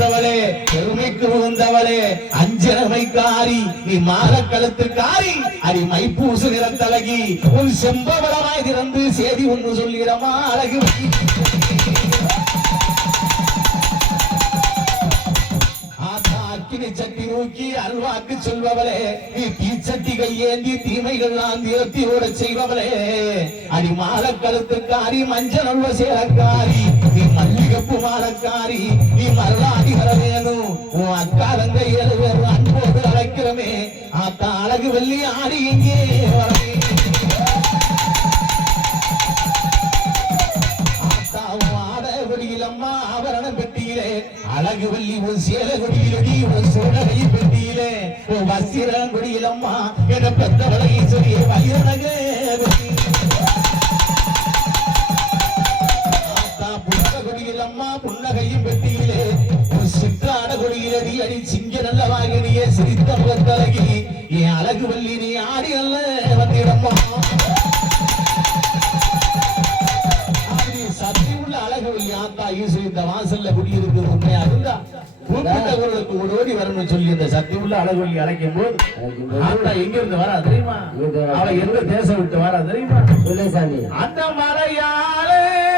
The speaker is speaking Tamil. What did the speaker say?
பெற்றவளே பெருமைக்கு உகந்தவளே அஞ்சனமைக்காரி நீ மாலக்கழுத்துக்காரி அடி மைப்பூசு நிறத்தழகி உன் செம்பவளமாய் திறந்து சேதி ஒன்று சொல்லிடமா அழகு சட்டி நோக்கி அல்வாக்கு சொல்பவளே நீ தீச்சட்டி கையேந்தி தீமைகள் நிறுத்தியோட செய்பவளே அடி மாலக்கழுத்துக்காரி மஞ்சள் உள்ள சேலக்காரி நீ மல்லிகப்பு மாலக்காரி நீ மருளாடி வர வேணும் உன் அக்கா தங்க 7 பேர் அன்போடு அழைக்கிறமே ஆத்தா அழகு வெள்ளி ஆடி இங்கே வரவே அம்மா ஆபரண பெட்டியிலே அழகு வள்ளி உன் சேல கொடியிலடி உன் சோழகை பெட்டியிலே உன் வசிரம் கொடியில் அம்மா என பெற்றவளை சொல்லி வயிறனகே புத்த கொடியில் அம்மா புன்னகையும் பெட்டியிலே உன் சிற்றாட கொடியிலடி அடி சிங்க நல்ல வாங்கினியே சிரித்த முகத்தழகி என் அழகு வள்ளி நீ ஆடி அல்ல வந்திடம்மா இந்த வாசல்ல குடியிருக்கு உண்மை அதுங்க கூப்பிட்டவர்களுக்கு ஓடி வரணும்னு சொல்லி இந்த சத்தியமுள்ள அழகொல்லி அழைக்கும் போது எங்க இருந்து வரா தெரியுமா அவ எந்த தேசம் விட்டு வரா தெரியுமா அந்த மலையாளே